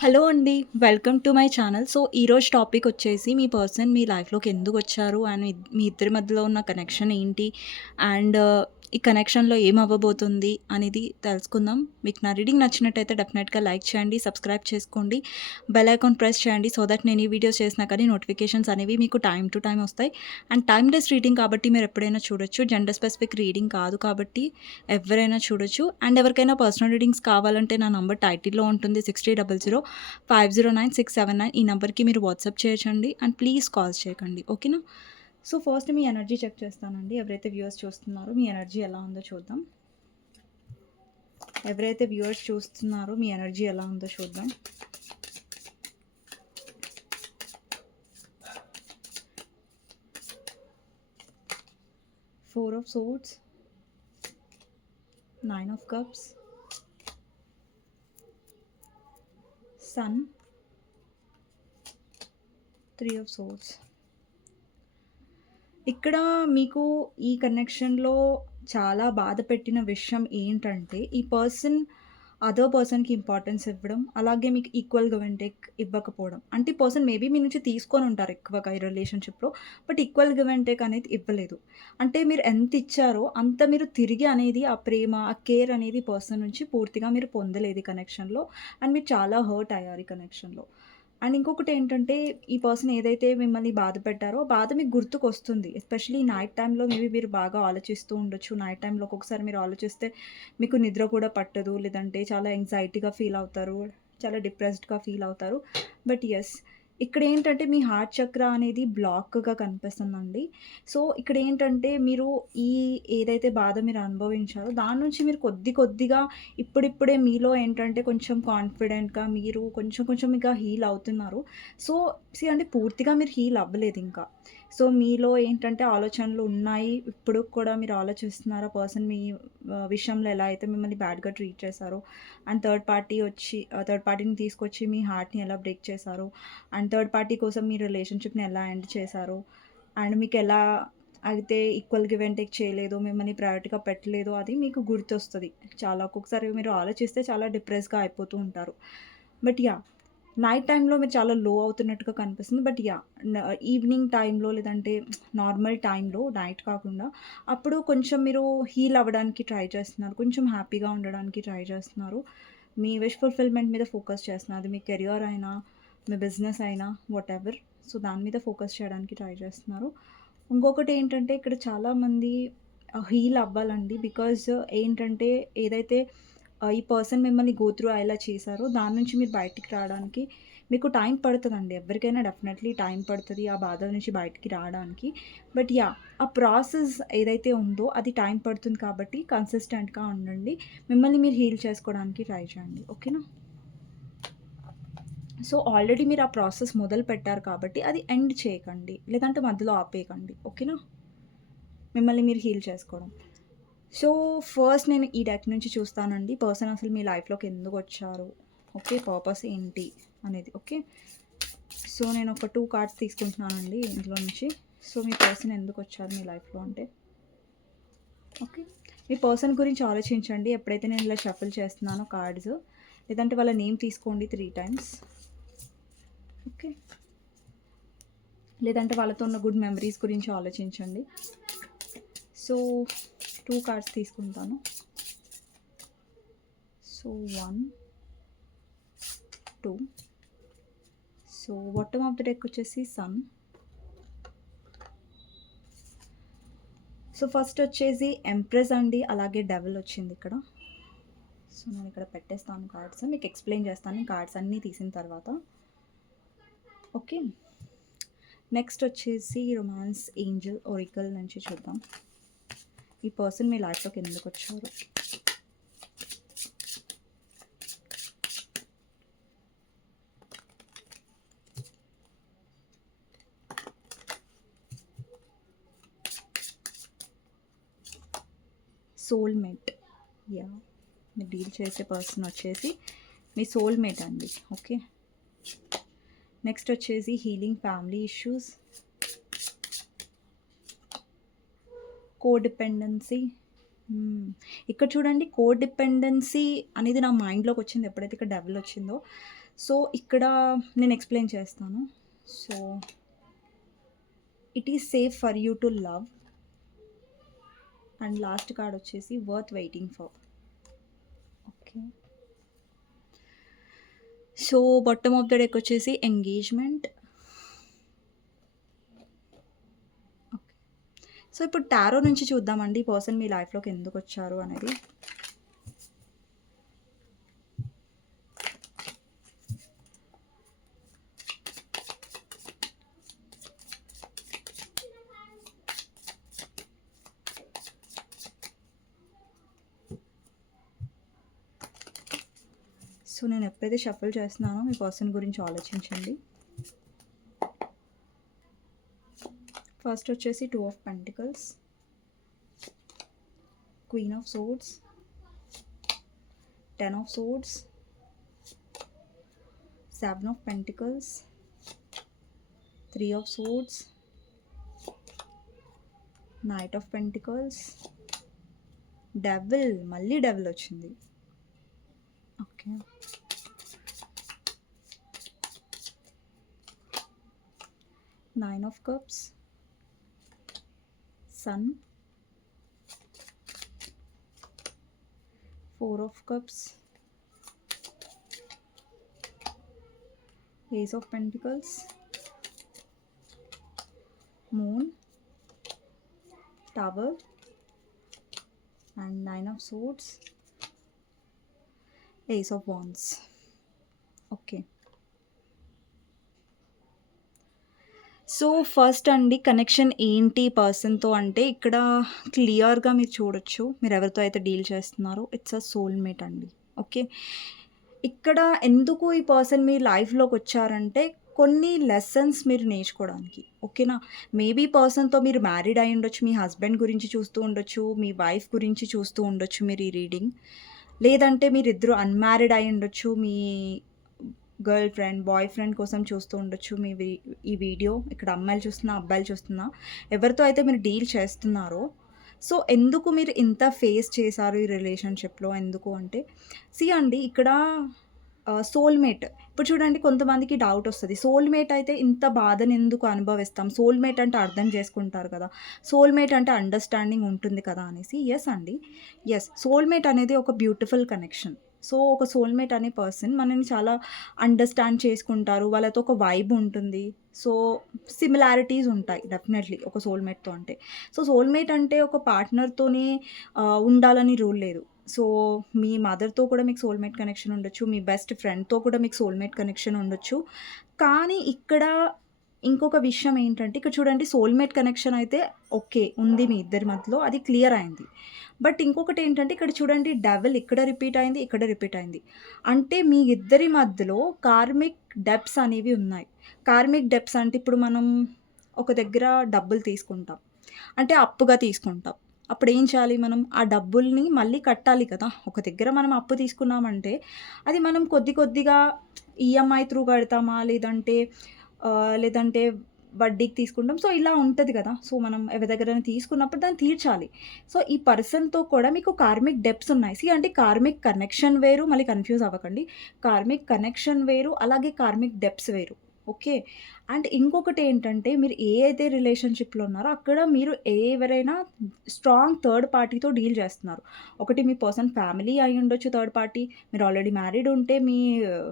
Hello అండి. Welcome to my channel. So, ఈరోజు topic వచ్చేసి మీ పర్సన్ మీ లైఫ్‌లోకి ఎందుకొచ్చారు? అండ్ మీ ఇద్దరి మధ్యలో ఉన్న కనెక్షన్ ఏంటి? అండ్ ఈ కనెక్షన్‌లో ఏమవ్వబోతుంది అనేది తెలుసుకుందాం. మీకు నా రీడింగ్ నచ్చినట్టయితే డెఫినెట్‌గా లైక్ చేయండి, సబ్స్క్రైబ్ చేసుకోండి, బెల్ ఐకాన్ ప్రెస్ చేయండి. సో దట్ నేను ఈ వీడియోస్ చేసినా కానీ నోటిఫికేషన్స్ అనేవి మీకు టైమ్ టు టైమ్ వస్తాయి. అండ్ టైమ్‌లెస్ రీడింగ్ కాబట్టి మీరు ఎప్పుడైనా చూడొచ్చు. జెండర్ స్పెసిఫిక్ రీడింగ్ కాదు కాబట్టి ఎవరైనా చూడొచ్చు. అండ్ ఎవరికైనా పర్సనల్ రీడింగ్స్ కావాలంటే నా నంబర్ టైటిల్‌లో ఉంటుంది 6000 509679 ఈ నెంబర్కి మీరు వాట్సాప్ చేయొచ్చండి. అండ్ ప్లీజ్ కాల్స్ చేయకండి. ఓకేనా? సో ఫస్ట్ మీ ఎనర్జీ చెక్ చేస్తానండి. ఎవరైతే వ్యూవర్స్ చూస్తున్నారో మీ ఎనర్జీ ఎలా ఉందో చూద్దాం. ఎవరైతే వ్యూవర్స్ చూస్తున్నారో మీ ఎనర్జీ ఎలా ఉందో చూద్దాం. Four of swords, nine of cups, sun, three of swords. ఇక్కడ మీకు ఈ కనెక్షన్‌లో చాలా బాధ పెట్టిన విషయం ఏంటంటే, ఈ పర్సన్ అదర్ పర్సన్‌కి ఇంపార్టెన్స్ ఇవ్వడం, అలాగే మీకు ఈక్వల్ గివ్ అండ్ టేక్ ఇవ్వకపోవడం. అంటే ఈ పర్సన్ మేబీ మీ నుంచి తీసుకొని ఉంటారు ఎక్కువగా ఈ రిలేషన్‌షిప్‌లో. But equal give and take అనేది ఇవ్వలేదు. అంటే మీరు ఎంత ఇచ్చారో అంత మీరు తిరిగి అనేది ఆ ప్రేమ, ఆ కేర్ అనేది పర్సన్ నుంచి పూర్తిగా మీరు పొందలేదు ఈ కనెక్షన్‌లో. అండ్ మీరు చాలా హర్ట్ అయ్యారు ఈ కనెక్షన్‌లో. అండ్ ఇంకొకటేంటంటే, ఈ పర్సన్ ఏదైతే మిమ్మల్ని బాధ పెట్టారో, బాధ మీకు గుర్తుకొస్తుంది. ఎస్పెషల్లీ నైట్ టైమ్‌లో మేబీ మీరు బాగా ఆలోచిస్తూ ఉండొచ్చు. నైట్ టైమ్‌లో ఒక్కొక్కసారి మీరు ఆలోచిస్తే మీకు నిద్ర కూడా పట్టదు. లేదంటే చాలా యాంగ్జైటీగా ఫీల్ అవుతారు. చాలా డిప్రెస్డ్‌గా ఫీల్ అవుతారు. బట్ యెస్, ఇక్కడేంటంటే మీ హార్ట్ చక్ర అనేది బ్లాక్‌గా కనిపిస్తుందండి. సో, ఇక్కడేంటంటే మీరు ఈ ఏదైతే బాధ మీరు అనుభవించారో, దాని నుంచి మీరు కొద్దిగా ఇప్పుడిప్పుడే మీలో ఏంటంటే కొంచెం కాన్ఫిడెంట్‌గా మీరు కొంచెం కొంచెం ఇంకా హీల్ అవుతున్నారు. సో, అంటే పూర్తిగా మీరు హీల్ అవ్వలేదింకా. సో, మీలో ఏంటంటే ఆలోచనలు ఉన్నాయి. ఇప్పుడు కూడా మీరు ఆలోచిస్తున్నారు ఆ పర్సన్ మీ విషయంలో ఎలా అయితే మిమ్మల్ని బ్యాడ్‌గా ట్రీట్ చేశారో, అండ్ థర్డ్ పార్టీని తీసుకొచ్చి మీ హార్ట్‌ని ఎలా బ్రేక్ చేశారో, అండ్ థర్డ్ పార్టీ కోసం మీ రిలేషన్‌షిప్‌ని ఎలా ఎండ్ చేశారో, అండ్ మీకెలా అయితే ఈక్వల్ గివ్ అండ్ టేక్ చేయలేదో, మిమ్మల్ని ప్రయారిటీగా పెట్టలేదో అది మీకు గుర్తొస్తది. చాలా ఒక్కొక్కసారి మీరు ఆలోచిస్తే చాలా డిప్రెస్‌గా అయిపోతూ ఉంటారు. But yeah! నైట్ టైమ్‌లో మీరు చాలా లో అవుతున్నట్టుగా కనిపిస్తుంది. But yeah! ఈవినింగ్ టైమ్‌లో లేదంటే నార్మల్ టైమ్‌లో నైట్ కాకుండా అప్పుడు కొంచెం మీరు హీల్ అవ్వడానికి ట్రై చేస్తున్నారు. కొంచెం హ్యాపీగా ఉండడానికి ట్రై చేస్తున్నారు. మీ విష్ ఫుల్‌ఫిల్‌మెంట్ మీద ఫోకస్ చేస్తున్నారు. అది మీ కెరియర్ అయినా, మీ బిజినెస్ అయినా వాటెవర్. సో, దాని మీద ఫోకస్ చేయడానికి ట్రై చేస్తున్నారు. ఇంకొకటేంటంటే ఇక్కడ చాలామంది హీల్ అవ్వాలండి. బికాజ్ ఏంటంటే ఏదైతే ఈ పర్సన్ మిమ్మల్ని గో త్రూ అయ్యేలా చేశారో దాని నుంచి మీరు బయటికి రావడానికి మీకు టైం పడతదండి. ఎవరికైనా డెఫినెట్‌లీ టైం పడతది ఆ బాధ నుంచి బయటికి రావడానికి. But yeah! ఆ ప్రాసెస్ ఏదైతే ఉందో అది టైం పడుతుంది కాబట్టి కన్సిస్టెంట్‌గా ఉండండి. మిమ్మల్ని మీరు హీల్ చేసుకోవడానికి ట్రై చేయండి. ఓకేనా? సో, ఆల్రెడీ మీరు ఆ ప్రాసెస్ మొదలుపెట్టారు కాబట్టి అది ఎండ్ చేయకండి. లేదంటే మధ్యలో ఆపేయకండి. ఓకేనా? మిమ్మల్ని మీరు హీల్ చేసుకోవడం. సో, ఫస్ట్ నేను ఈ డెక్ నుంచి చూస్తానండి. పర్సన్ అసలు మీ లైఫ్‌లోకి ఎందుకొచ్చారు? ఓకే. పర్పస్ ఏంటి? అనేది. ఓకే. సో, నేను ఒక 2 కార్డ్స్ తీసుకుంటున్నానండి ఇందులో నుంచి. సో, మీ పర్సన్ ఎందుకొచ్చారు మీ లైఫ్‌లో అంటే ఓకే. మీ పర్సన్ గురించి ఆలోచించండి. ఎప్పుడైతే నేను ఇలా షఫుల్ చేస్తున్నానో కార్డ్స్, లేదంటే వాళ్ళ నేమ్ తీసుకోండి 3 టైమ్స్. ఓకే. లేదంటే వాళ్ళతో ఉన్న గుడ్ మెమరీస్ గురించి ఆలోచించండి. సో, 2 కార్డ్స్ తీసుకుంటాను. So, 1, 2. So, bottom of the deck వచ్చేసి సన్. సో, ఫస్ట్ వచ్చేసి ఎంప్రెస్ అండి. అలాగే డెవిల్ వచ్చింది ఇక్కడ. సో, నేను ఇక్కడ పెట్టేస్తాను కార్డ్స్. మీకు ఎక్స్‌ప్లెయిన్ చేస్తాను కార్డ్స్ అన్నీ తీసిన తర్వాత. ఓకే. నెక్స్ట్ వచ్చేసి రొమాన్స్ ఏంజెల్ ఒరికల్ నుంచి చూద్దాం. ఈ పర్సన్ మీ లైఫ్‌లోకి ఎందుకొచ్చారు? సోల్‌మేట్. యాహ్! మీరు డీల్ చేసే పర్సన్ వచ్చేసి మీ సోల్‌మేట్ అండి. ఓకే. నెక్స్ట్ వచ్చేసి హీలింగ్ ఫ్యామిలీ ఇష్యూస్, కోడిపెండెన్సీ. ఇక్కడ చూడండి కోడిపెండెన్సీ అనేది నా మైండ్‌లోకి వచ్చింది ఎప్పుడైతే ఇక్కడ డెవిల్ వచ్చిందో. సో, ఇక్కడ నేను ఎక్స్‌ప్లెయిన్ చేస్తాను. So, it is safe for you to love and last card వచ్చేసి worth waiting for. Okay. So, bottom of the deck వచ్చేసి ఎంగేజ్‌మెంట్. ఓకే. సో, ఇప్పుడు టారో నుంచి చూద్దామండి ఈ పర్సన్ మీ లైఫ్‌లోకి ఎందుకొచ్చారు అనేది. సో, నేను ఎప్పుడైతే షఫుల్ చేస్తున్నానో మీ పర్సన్ గురించి ఆలోచించండి. ఫస్ట్ వచ్చేసి 2 of pentacles, queen of swords, 10 of swords, 7 of pentacles, 3 of swords, knight of pentacles, devil, మళ్ళీ డెవిల్ వచ్చింది. Okay. Nine of cups, sun, 4 of cups, ace of pentacles, moon, tower and 9 of swords, ace of wands. Okay. So, first అండి connection ఏంటి పర్సన్‌తో అంటే ఇక్కడ క్లియర్‌గా మీరు చూడొచ్చు. మీరు ఎవరితో అయితే డీల్ చేస్తున్నారో ఇట్స్ అ సోల్‌మేట్ అండి. ఓకే. ఇక్కడ ఎందుకు ఈ పర్సన్ మీ లైఫ్‌లోకొచ్చారంటే కొన్ని లెసన్స్ మీరు నేర్చుకోవడానికి. ఓకేనా? మేబీ పర్సన్‌తో మీరు మ్యారీడ్ అయ్యుండొచ్చు. మీ హస్బెండ్ గురించి చూస్తూ ఉండొచ్చు. మీ వైఫ్ గురించి చూస్తూ ఉండొచ్చు మీరు ఈ రీడింగ్. లేదంటే మీరిద్దరూ అన్‌మ్యారీడ్ అయ్యుండొచ్చు. మీ గర్ల్ ఫ్రెండ్, బాయ్ ఫ్రెండ్ కోసం చూస్తూ ఉండొచ్చు ఈ వీడియో. ఇక్కడ అమ్మాయిలు చూస్తున్నా, అబ్బాయిలు చూస్తున్నా. ఎవరితో అయితే మీరు డీల్ చేస్తున్నారో, సో, ఎందుకు మీరు ఇంత ఫేస్ చేశారు ఈ రిలేషన్‌షిప్‌లో ఎందుకు అంటే, అండి ఇక్కడ సోల్‌మేట్. ఇప్పుడు చూడండి కొంతమందికి డౌట్ వస్తది. సోల్‌మేట్ అయితే ఇంత బాధని ఎందుకు అనుభవిస్తాం? సోల్‌మేట్ అంటే అర్థం చేసుకుంటారు కదా! సోల్‌మేట్ అంటే అండర్‌స్టాండింగ్ ఉంటుంది కదా! అనేసి. యెస్ అండి. యెస్. సోల్‌మేట్ అనేది ఒక బ్యూటిఫుల్ కనెక్షన్. సో, ఒక సోల్‌మేట్ అనే పర్సన్ మనల్ని చాలా అండర్‌స్టాండ్ చేసుకుంటారు. వాళ్ళతో ఒక వైబ్ ఉంటుంది. సో, సిమిలారిటీస్ ఉంటాయి డెఫినెట్‌లీ ఒక సోల్‌మేట్‌తో అంటే. సో, సోల్‌మేట్ అంటే ఒక పార్ట్నర్‌తోనే ఉండాలని రూల్ లేదు. సో, మీ మదర్‌తో కూడా మీకు సోల్‌మేట్ కనెక్షన్ ఉండొచ్చు. మీ బెస్ట్ ఫ్రెండ్‌తో కూడా మీకు సోల్‌మేట్ కనెక్షన్ ఉండొచ్చు. కానీ ఇక్కడ ఇంకొక విషయం ఏంటంటే, ఇక్కడ చూడండి సోల్‌మేట్ కనెక్షన్ అయితే ఓకే. ఉంది మీ ఇద్దరి మధ్యలో. అది క్లియర్ అయింది. బట్ ఇంకొకటేంటంటే ఇక్కడ చూడండి డెవిల్ ఇక్కడ రిపీట్ అయింది, ఇక్కడ రిపీట్ అయింది. అంటే మీ ఇద్దరి మధ్యలో కార్మిక్ డెబ్ట్స్ అనేవి ఉన్నాయి. కార్మిక్ డెబ్ట్స్ అంటే ఇప్పుడు మనం ఒక దగ్గర డబ్బులు తీసుకుంటాం. అంటే అప్పుగా తీసుకుంటాం. అప్పుడేం చేయాలి మనం? ఆ డబ్బుల్ని మళ్ళీ కట్టాలి కదా! ఒక దగ్గర మనం అప్పు తీసుకున్నామంటే, అది మనం కొద్ది కొద్దిగా ఈఎంఐ త్రూ కడతామా? లేదంటే వడ్డీకి తీసుకుంటాం. సో, ఇలా ఉంటది కదా! సో, మనం ఎవరి దగ్గరైనా తీసుకున్నప్పుడు దాన్ని తీర్చాలి. సో, ఈ పర్సన్‌తో కూడా మీకు కార్మిక్ డెబ్ట్స్ ఉన్నాయి. అంటే కార్మిక్ కనెక్షన్ వేరు, మళ్ళీ కన్‌ఫ్యూజ్ అవ్వకండి. కార్మిక్ కనెక్షన్ వేరు, అలాగే కార్మిక్ డెబ్ట్స్ వేరు. ఓకే. అండ్ ఇంకొకటేంటంటే మీరు ఏ అయితే రిలేషన్‌షిప్‌లో ఉన్నారో అక్కడ మీరు ఎవరైనా స్ట్రాంగ్ థర్డ్ పార్టీతో డీల్ చేస్తున్నారు. ఒకటి మీ పర్సన్ ఫ్యామిలీ అయ్యుండొచ్చు థర్డ్ పార్టీ. మీరు ఆల్రెడీ మ్యారీడ్ ఉంటే మీ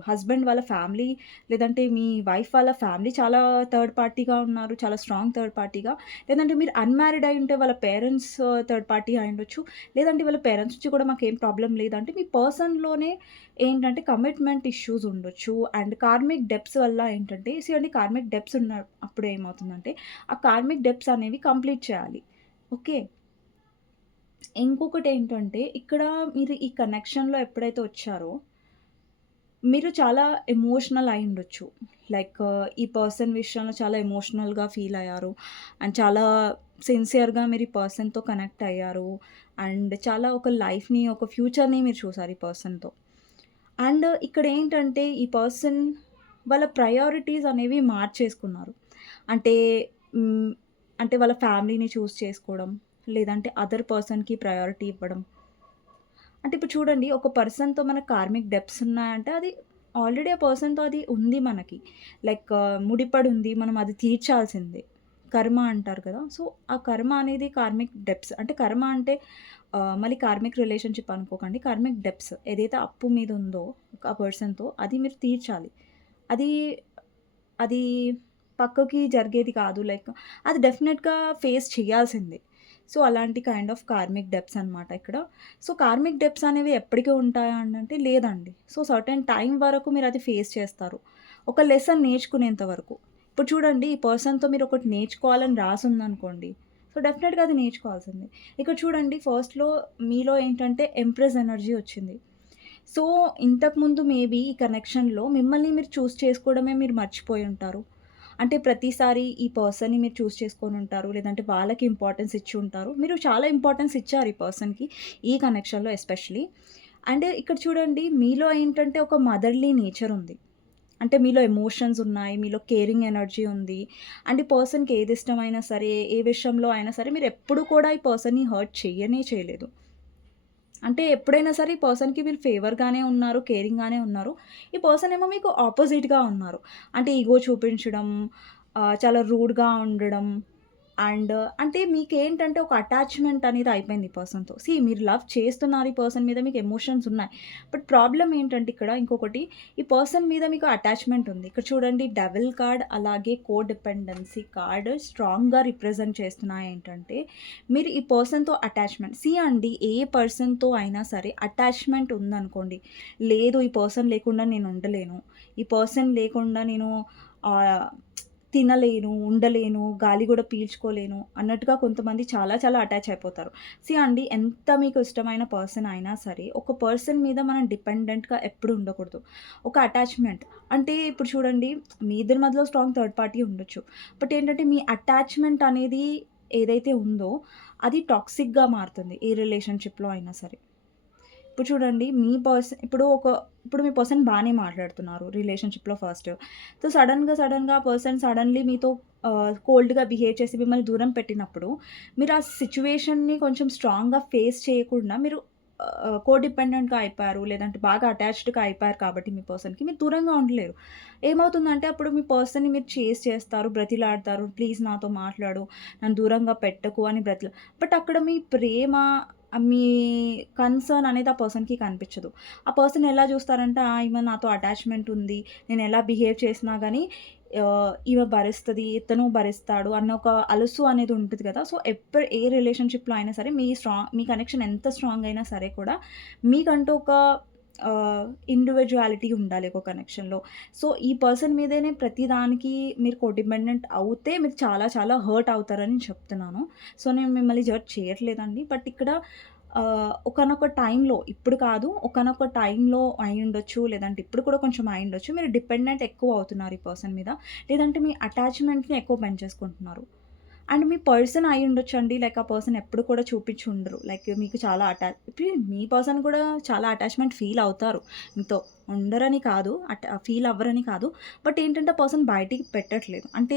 హస్బెండ్ వాళ్ళ ఫ్యామిలీ, లేదంటే మీ వైఫ్ వాళ్ళ ఫ్యామిలీ చాలా థర్డ్ పార్టీగా ఉన్నారు. చాలా స్ట్రాంగ్ థర్డ్ పార్టీగా. లేదంటే మీరు అన్‌మ్యారీడ్ అయ్యుంటే వాళ్ళ పేరెంట్స్ థర్డ్ పార్టీ అయ్యుండొచ్చు. లేదంటే వాళ్ళ పేరెంట్స్ నుంచి కూడా మాకేం ప్రాబ్లమ్ లేదంటే మీ పర్సన్‌లోనే ఏంటంటే కమిట్మెంట్ ఇష్యూస్ ఉండొచ్చు. అండ్ కార్మిక్ డెబ్ట్స్ వల్ల ఏంటంటే అండి కార్మిక్ డెబ్ట్స్ అప్పుడు ఏమవుతుందంటే, ఆ కార్మిక్ డెబ్ట్స్ అనేవి కంప్లీట్ చేయాలి. ఓకే. ఇంకొకటేంటంటే ఇక్కడ మీరు ఈ కనెక్షన్‌లో ఎప్పుడైతే వచ్చారో, మీరు చాలా ఎమోషనల్ అయ్యుండొచ్చు. లైక్ ఈ పర్సన్ విషయంలో చాలా ఎమోషనల్‌గా ఫీల్ అయ్యారు. అండ్ చాలా సిన్సియర్‌గా మీరు ఈ పర్సన్‌తో కనెక్ట్ అయ్యారు. అండ్ చాలా ఒక లైఫ్‌ని, ఒక ఫ్యూచర్‌ని మీరు చూసారు ఈ పర్సన్‌తో. అండ్ ఇక్కడేంటంటే ఈ పర్సన్ వాళ్ళ ప్రయారిటీస్ అనేవి మార్చేసుకున్నారు. అంటే హ్మ్, అంటే వాళ్ళ ఫ్యామిలీని చూజ్ చేసుకోవడం, లేదంటే అదర్ పర్సన్‌కి ప్రయారిటీ ఇవ్వడం. అంటే ఇప్పుడు చూడండి ఒక పర్సన్‌తో మనకు కార్మిక్ డెబ్ట్స్ ఉన్నాయంటే అది ఆల్రెడీ ఆ పర్సన్‌తో అది ఉంది మనకి. లైక్ ముడిపడి ఉంది. మనం అది తీర్చాల్సిందే. కర్మ అంటారు కదా! సో, ఆ కర్మ అనేది కార్మిక్ డెబ్ట్స్. అంటే కర్మ అంటే మళ్ళీ కార్మిక్ రిలేషన్‌షిప్ అనుకోకండి. కార్మిక్ డెబ్ట్స్ ఏదైతే అప్పు మీద ఉందో ఆ పర్సన్‌తో అది మీరు తీర్చాలి. అది అది పక్కకి జరిగేది కాదు. లైక్ అది డెఫినెట్‌గా ఫేస్ చేయాల్సిందే. సో, అలాంటి కైండ్ ఆఫ్ కార్మిక్ డెబ్ట్స్ అనమాట ఇక్కడ. సో, కార్మిక్ డెబ్ట్స్ అనేవి ఎప్పటికి ఉంటాయా అనంటే లేదండి. సో, సర్టెన్ టైమ్ వరకు మీరది ఫేస్ చేస్తారు. ఒక లెసన్ నేర్చుకునేంత వరకు. ఇప్పుడు చూడండి ఈ పర్సన్‌తో మీరొకటి నేర్చుకోవాలని రాసుందనుకోండి. సో, డెఫినెట్‌గా అది నేర్చుకోవాల్సిందే. ఇక్కడ చూడండి ఫస్ట్‌లో మీలో ఏంటంటే ఎంప్రెస్ ఎనర్జీ వచ్చింది. సో, ఇంతకుముందు మేబీ ఈ కనెక్షన్‌లో మిమ్మల్ని మీరు చూజ్ చేసుకోవడమే మీరు మర్చిపోయుంటారు. అంటే ప్రతిసారి ఈ పర్సన్‌ని మీరు చూజ్ చేసుకొనుంటారు. లేదంటే వాళ్ళకి ఇంపార్టెన్స్ ఇచ్చుంటారు. మీరు చాలా ఇంపార్టెన్స్ ఇచ్చారు ఈ పర్సన్‌కి. ఈ కనెక్షన్‌లో ఎస్పెషల్లీ. అండ్ ఇక్కడ చూడండి మీలో ఏంటంటే ఒక మదర్‌లీ నేచర్ ఉంది. అంటే మీలో ఎమోషన్స్ ఉన్నాయి. మీలో కేరింగ్ ఎనర్జీ ఉంది. అండ్ ఈ పర్సన్‌కి ఏది ఇష్టమైనా సరే, ఏ విషయంలో అయినా సరే మీరెప్పుడు కూడా ఈ పర్సన్‌ని హర్ట్ చెయ్యనే చేయలేదు. అంటే ఎప్పుడైనా సరే ఈ పర్సన్‌కి మీరు ఫేవర్‌గానే ఉన్నారు, కేరింగ్‌గానే ఉన్నారు. ఈ పర్సన్ ఏమో మీకు అపోజిట్‌గా ఉన్నారు. అంటే ఇగో చూపించడం, చాలా రూడ్‌గా ఉండడం అండ్ అంటే మీకేంటంటే ఒక అటాచ్‌మెంట్ అనేది అయిపోయింది ఈ పర్సన్‌తో. మీరు లవ్ చేస్తున్నారు ఈ పర్సన్ మీద మీకు ఎమోషన్స్ ఉన్నాయి. బట్ ప్రాబ్లమ్ ఏంటంటే ఇక్కడ ఇంకొకటి ఈ పర్సన్ మీద మీకు అటాచ్‌మెంట్ ఉంది. ఇక్కడ చూడండి డెవిల్ కార్డ్ అలాగే కోడిపెండెన్సీ కార్డ్ స్ట్రాంగ్‌గా రిప్రజెంట్ చేస్తున్నాయి ఏంటంటే మీరు ఈ పర్సన్‌తో అటాచ్‌మెంట్ అండి ఏ పర్సన్‌తో అయినా సరే అటాచ్‌మెంట్ ఉందనుకోండి. లేదు ఈ పర్సన్ లేకుండా నేను ఉండలేను. ఈ పర్సన్ లేకుండా నేను ఆహ్, తినలేను, ఉండలేను, గాలి గూడా పీల్చుకోలేను అన్నట్టుగా కొంతమంది చాలా చాలా అటాచ్ అయిపోతారు. అండి ఎంత మీకు ఇష్టమైన పర్సన్ అయినా సరే ఒక పర్సన్ మీద మనం డిపెండెంట్‌గా ఎప్పుడు ఉండకూడదు. ఒక అటాచ్‌మెంట్ అంటే ఇప్పుడు చూడండి మీ ఇద్దరి మధ్యలో స్ట్రాంగ్ థర్డ్ పార్టీ ఉండొచ్చు. బట్ ఏంటంటే మీ అటాచ్‌మెంట్ అనేది ఏదైతే ఉందో అది టాక్సిక్‌గా మారుతుంది. ఏ రిలేషన్‌షిప్‌లో అయినా సరే. ఇప్పుడు చూడండి మీ ఇప్పుడు మీ పర్సన్ బానే మాట్లాడుతున్నారు రిలేషన్‌షిప్‌లో ఫస్ట్. సో, సడెన్‌గా ఆ పర్సన్ సడెన్‌లీ మీతో కోల్డ్‌గా బిహేవ్ చేసి మిమ్మల్ని దూరం పెట్టినప్పుడు, మీరు ఆ సిట్యుయేషన్‌ని కొంచెం స్ట్రాంగ్‌గా ఫేస్ చేయకుండా మీరు కోడిపెండెంట్‌గా అయిపోయారు. లేదంటే బాగా అటాచ్డ్‌గా అయిపోయారు కాబట్టి మీ పర్సన్‌కి మీరు దూరంగా ఉండలేరు. ఏమవుతుందంటే అప్పుడు మీ పర్సన్‌ని మీరు చేజ్ చేస్తారు, బ్రతిలాడతారు. ప్లీజ్ నాతో మాట్లాడు, నన్ను దూరంగా పెట్టకు అని బట్ అక్కడ మీ ప్రేమ మీ కన్సర్న్ అనేది ఆ పర్సన్‌కి కనిపించదు. ఆ పర్సన్ ఎలా చూస్తారంటే, ఈమె నాతో అటాచ్‌మెంట్ ఉంది. నేను ఎలా బిహేవ్ చేసినా గానీ ఈమె భరిస్తది, ఇతను భరిస్తాడు అన్న ఒక అలుసు అనేది ఉంటది కదా! సో, ఏ రిలేషన్‌షిప్‌లో అయినా సరే మీ కనెక్షన్ ఎంత స్ట్రాంగ్ అయినా సరే కూడా మీకంటూ ఒక ఇండివిడ్యుయాలిటీ ఉండాలి ఒక కనెక్షన్‌లో. సో, ఈ పర్సన్ మీదనే ప్రతి దానికి మీరు కోడిపెండెంట్ అవుతే మీరు చాలా చాలా హర్ట్ అవుతారని చెప్తున్నాను. సో, నేను మిమ్మల్ని జడ్జ్ చేయట్లేదండి. బట్ ఇక్కడ ఒకానొక టైంలో ఇప్పుడు కాదు, ఒకానొక టైంలో అయ్యుండొచ్చు. లేదంటే ఇప్పుడు కూడా కొంచెం అయ్యుండొచ్చు. మీరు డిపెండెంట్ ఎక్కువ అవుతున్నారు ఈ పర్సన్ మీద. లేదంటే మీ అటాచ్‌మెంట్‌ని ఎక్కువ పెంచేసుకుంటున్నారు. అండ్ మీ పర్సన్ అయ్యుండొచ్చండి. లైక్ ఆ పర్సన్ ఎప్పుడు కూడా చూపించి ఉండరు. లైక్ మీకు చాలా ఇప్పుడు మీ పర్సన్ కూడా చాలా అటాచ్‌మెంట్ ఫీల్ అవుతారు మీతో. ఉండరని కాదు. ఫీల్ అవ్వరని కాదు. బట్ ఏంటంటే ఆ పర్సన్ బయటికి పెట్టట్లేదు. అంటే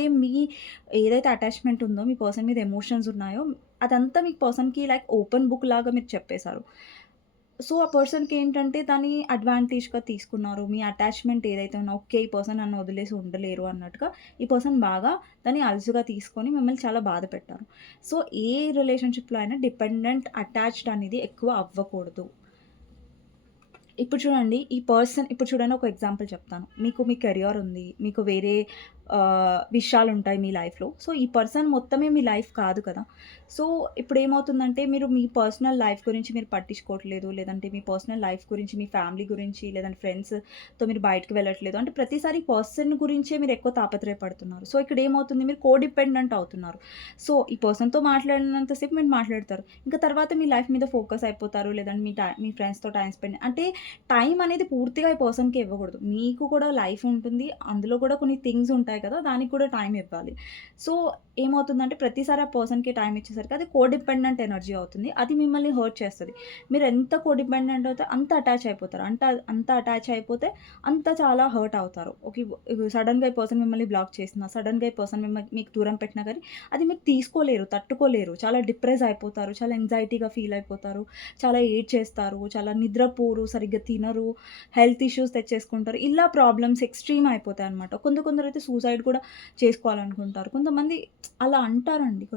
ఏదైతే అటాచ్‌మెంట్ ఉందో మీ పర్సన్ మీద ఎమోషన్స్ ఉన్నాయో అదంతా మీ పర్సన్‌కి లైక్ ఓపెన్ బుక్ లాగా మీరు చెప్పేసారు. సో, ఆ పర్సన్‌కేంటంటే దాన్ని అడ్వాంటేజ్‌గా తీసుకున్నారు. మీ అటాచ్‌మెంట్ ఏదైతే ఉందో ఓకే. ఈ పర్సన్ నన్ను వదిలేసి ఉండలేరు అన్నట్టుగా ఈ పర్సన్ బాగా దాన్ని అలుసుగా తీసుకొని మిమ్మల్ని చాలా బాధ పెట్టారు. సో, ఏ రిలేషన్‌షిప్‌లో అయినా డిపెండెంట్, అటాచ్డ్ అనేది ఎక్కువ అవ్వకూడదు. ఇప్పుడు చూడండి ఒక ఎగ్జాంపుల్ చెప్తాను. మీకు మీ కెరియర్ ఉంది. మీకు వేరే విషయాలుంటాయి మీ లైఫ్‌లో. సో, ఈ పర్సన్ మొత్తమే మీ లైఫ్ కాదు కదా! సో, ఇప్పుడేమవుతుందంటే మీరు మీ పర్సనల్ లైఫ్ గురించి మీరు పట్టించుకోవట్లేదు. లేదంటే మీ పర్సనల్ లైఫ్ గురించి, మీ ఫ్యామిలీ గురించి, లేదంటే ఫ్రెండ్స్‌తో మీరు బయటకి వెళ్ళట్లేదు. అంటే ప్రతిసారి పర్సన్ గురించే మీరు ఎక్కువ తాపత్రయపడుతున్నారు. సో, ఇక్కడేమవుతుంది మీరు కోడిపెండెంట్ అవుతున్నారు. సో, ఈ పర్సన్‌తో మాట్లాడినంత సేపు మీరు మాట్లాడతారు. ఇంకా తర్వాత మీ లైఫ్ మీద ఫోకస్ అయిపోతారు. లేదంటే మీ ఫ్రెండ్స్‌తో టైమ్ స్పెండ్ అంటే టైం అనేది పూర్తిగా ఈ పర్సన్‌కి ఇవ్వకూడదు. మీకు కూడా లైఫ్ ఉంటుంది. అందులో కూడా కొన్ని థింగ్స్ ఉంటాయి కదా! దానికి కూడా టైం ఇవ్వాలి. సో, ఏమవుతుందంటే ప్రతిసారి ఆ పర్సన్‌కి టైం ఇచ్చేసరికి అది కోడిపెండెంట్ ఎనర్జీ అవుతుంది. అది మిమ్మల్ని హర్ట్ చేస్తది. మీరు ఎంత కోడిపెండెంట్ అవుతే అంత అటాచ్ అయిపోతారు. అంత అటాచ్ అయిపోతే అంత చాలా హర్ట్ అవుతారు. ఓకే. సడెన్‌గా ఈ పర్సన్ మిమ్మల్ని బ్లాక్ చేసినా, సడెన్‌గా ఈ పర్సన్ మీకు దూరం పెట్టినా గాని అది మీరు తీసుకోలేరు, తట్టుకోలేరు. చాలా డిప్రెస్ అయిపోతారు. చాలా యాంగ్జైటీగా ఫీల్ అయిపోతారు. చాలా ఏడ్చేస్తారు. చాలా నిద్రపోరు. సరిగ్గా సరిగ్గా తినరు, హెల్త్ ఇష్యూస్ తెచ్చేసుకుంటారు. ఇలా ప్రాబ్లమ్స్ ఎక్స్‌ట్రీమ్ అయిపోతాయన్నమాట. కొందరైతే సూసైడ్ కూడా చేసుకోవాలనుకుంటారు. కొంతమంది అలా అంటారండి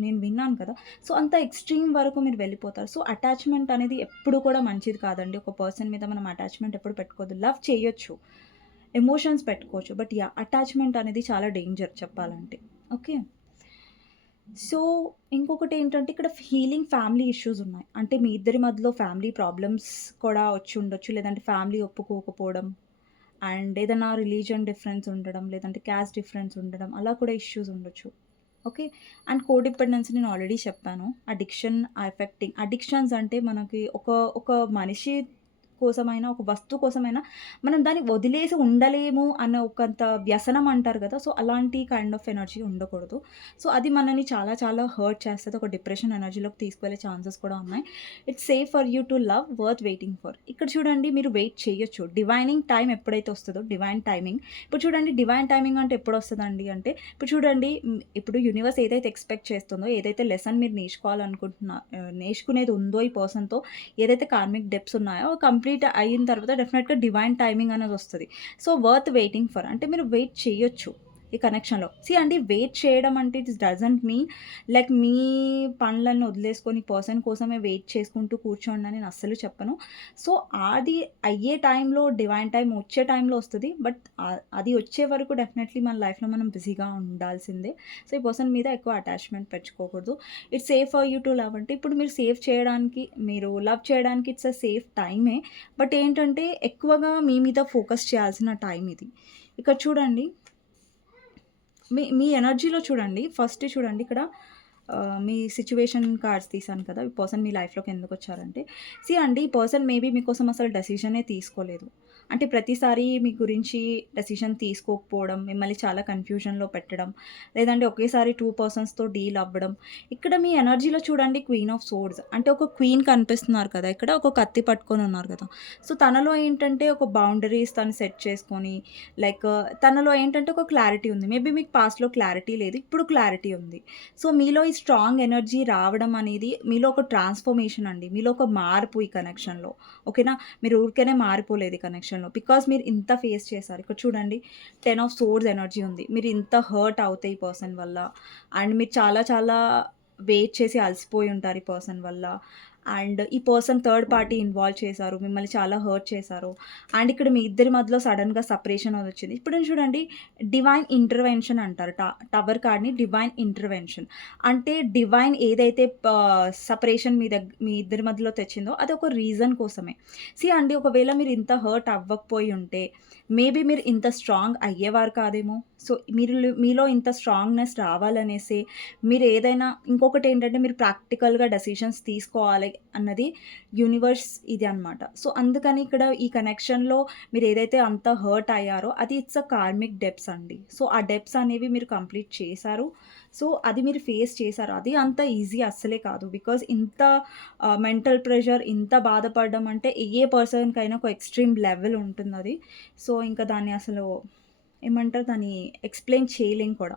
నేను విన్నాను కదా! సో, అంత ఎక్స్‌ట్రీమ్ వరకు మీరు వెళ్ళిపోతారు. సో, అటాచ్‌మెంట్ అనేది ఎప్పుడు కూడా మంచిది కాదండి. ఒక పర్సన్ మీద మనం అటాచ్‌మెంట్ ఎప్పుడు పెట్టుకోవద్దు. లవ్ చేయొచ్చు. ఎమోషన్స్ పెట్టుకోవచ్చు. But yeah! అటాచ్‌మెంట్ అనేది చాలా డేంజర్ చెప్పాలంటే. ఓకే. సో, ఇంకొకటేంటంటే ఇక్కడ హీలింగ్ ఫ్యామిలీ ఇష్యూస్ ఉన్నాయి. అంటే మీ ఇద్దరి మధ్యలో ఫ్యామిలీ ప్రాబ్లమ్స్ కూడా వచ్చుండొచ్చు. లేదంటే ఫ్యామిలీ ఒప్పుకోకపోవడం అండ్ ఏదైనా రిలీజియన్ డిఫరెన్స్ ఉండడం, లేదంటే క్యాస్ట్ డిఫరెన్స్ ఉండడం అలా కూడా ఇష్యూస్ ఉండొచ్చు. ఓకే. అండ్ కోడిపెండెన్సీ నేను ఆల్రెడీ చెప్పాను. అడిక్షన్స్ అంటే మనకి ఒక మనిషి కోసమైనా, ఒక వస్తువు కోసమైనా మనం దాన్ని వదిలేసి ఉండలేము అన్న ఒకంత వ్యసనం అంటారు గదా! సో, అలాంటి కైండ్ ఆఫ్ ఎనర్జీ ఉండకూడదు. సో, అది మనని చాలా చాలా హర్ట్ చేస్తది. ఒక డిప్రెషన్ ఎనర్జీలోకి తీసుకువెళ్ళే ఛాన్సెస్ కూడా ఉన్నాయి. It's safe for you to love worth waiting for. ఇక్కడ చూడండి మీరు వెయిట్ చేయొచ్చు. డివైనింగ్ టైమ్ ఎప్పుడైతే వస్తదో డివైన్ టైమింగ్ ఇప్పుడు చూడండి డివైన్ టైమింగ్ అంటే ఎప్పుడొస్తదండి అంటే ఇప్పుడు చూడండి ఇప్పుడు యూనివర్స్ ఏదైతే ఎక్స్‌పెక్ట్ చేస్తుందో, ఏదైతే లెసన్ మీరు నేర్చుకునేది ఉందో ఈ పర్సన్‌తో ఏదైతే కార్మిక్ డెప్స్ ఉన్నాయో కంప్లీట్ అయిన తర్వాత డెఫినెట్‌గా డివైన్ టైమింగ్ అనేదొస్తది. సో, వర్త్ వెయిటింగ్ ఫర్ అంటే మీరు వెయిట్ చేయొచ్చు ఈ కనెక్షన్‌లో. అండి వెయిట్ చేయడం అంటే ఇట్ డజంట్ మీన్ లైక్ మీ పనులన్నీ వదిలేసుకొని పర్సన్ కోసమే వెయిట్ చేసుకుంటూ కూర్చోండి అని నేను అస్సలు చెప్పను. సో, అది అయ్యే టైంలో డివైన్ టైమ్ వచ్చే టైంలో వస్తది. బట్ అది వచ్చే వరకు డెఫినెట్‌లీ మన లైఫ్‌లో మనం బిజీగా ఉండాల్సిందే. సో, ఈ పర్సన్ మీద ఎక్కువ అటాచ్‌మెంట్ పెంచుకోకూడదు. It's safe for you to love అంటే ఇప్పుడు మీరు లవ్ చేయడానికి ఇట్స్ సేఫ్ టైమే. బట్ ఏంటంటే ఎక్కువగా మీ మీద ఫోకస్ చేయాల్సిన టైం ఇది. ఇక్కడ చూడండి మీ మీ ఎనర్జీలో చూడండి. ఫస్ట్ చూడండి ఇక్కడ మీ సిట్యుయేషన్ కార్డ్స్ తీసాను కదా! ఈ పర్సన్ మీ లైఫ్‌లోకి ఎందుకొచ్చారంటే, అండి ఈ పర్సన్ మేబీ మీకోసం అసలు డెసిషనే తీసుకోలేదు. అంటే ప్రతిసారి మీ గురించి డెసిషన్ తీసుకోకపోవడం, మిమ్మల్ని చాలా కన్‌ఫ్యూజన్‌లో పెట్టడం, లేదంటే ఒకేసారి 2 పర్సన్స్‌తో డీల్ అవ్వడం. ఇక్కడ మీ ఎనర్జీలో చూడండి క్వీన్ ఆఫ్ సోర్డ్స్ అంటే ఒక క్వీన్ కనిపిస్తున్నారు కదా! ఇక్కడ ఒక కత్తి పట్టుకొని ఉన్నారు కదా! సో, తనలో ఏంటంటే ఒక బౌండరీస్ తను సెట్ చేసుకొని లైక్ తనలో ఏంటంటే ఒక క్లారిటీ ఉంది. మేబీ మీకు పాస్ట్‌లో క్లారిటీ లేదు. ఇప్పుడు క్లారిటీ ఉంది. సో, మీలో ఈ స్ట్రాంగ్ ఎనర్జీ రావడం అనేది మీలో ఒక ట్రాన్స్‌ఫర్మేషన్ అండి. మీలో ఒక మార్పు ఈ కనెక్షన్‌లో. ఓకేనా? మీరు ఊరికేనే మారిపోలేదు ఈ కనెక్షన్‌లో. బికాజ్ మీరు ఇంత ఫేస్ చేశారు. ఇక్కడ చూడండి 10 ఆఫ్ సోర్డ్స్ ఎనర్జీ ఉంది. మీరు ఇంత హర్ట్ అవుతాయి ఈ పర్సన్ వల్ల. అండ్ మీరు చాలా చాలా వెయిట్ చేసి అలసిపోయి ఉంటారు ఈ పర్సన్ వల్ల. అండ్ ఈ పర్సన్ థర్డ్ పార్టీ ఇన్వాల్వ్ చేశారు. మిమ్మల్ని చాలా హర్ట్ చేశారు. అండ్ ఇక్కడ మీ ఇద్దరి మధ్యలో సడెన్‌గా సెపరేషన్ అదొచ్చింది. ఇప్పుడు చూడండి డివైన్ ఇంటర్వెన్షన్ అంటారు. టవర్ కార్డ్‌ని డివైన్ ఇంటర్వెన్షన్. అంటే డివైన్ ఏదైతే సెపరేషన్ మీ ఇద్దరి మధ్యలో తెచ్చిందో అదొక రీజన్ కోసమే. అండి ఒకవేళ మీరు ఇంత హర్ట్ అవ్వకపోయి ఉంటే మేబీ మీరు ఇంత స్ట్రాంగ్ అయ్యేవారు కాదేమో. సో, మీలో ఇంత స్ట్రాంగ్‌నెస్ రావాలనేసి మీరు ఏదైనా ఇంకొకటేంటంటే మీరు ప్రాక్టికల్‌గా డెసిషన్స్ తీసుకోవాలి అన్నది యూనివర్స్ ఇది అనమాట. సో, అందుకని ఇక్కడ ఈ కనెక్షన్‌లో మీరేదైతే అంత హర్ట్ అయ్యారో అది ఇట్స్ కార్మిక్ డెప్స్ అండి. సో, ఆ డెప్స్ అనేవి మీరు కంప్లీట్ చేశారు. సో, అది మీరు ఫేస్ చేశారు. అది అంత ఈజీ అస్సలే కాదు. బికాజ్ ఇంత మెంటల్ ప్రెషర్, ఇంత బాధపడడం అంటే ఏ పర్సన్‌కైనా ఒక ఎక్స్‌ట్రీమ్ లెవెల్ ఉంటుందది. సో, ఇంకా దాన్ని అసలు ఏమంటారు దాన్ని ఎక్స్‌ప్లెయిన్ చేయలేం కూడా.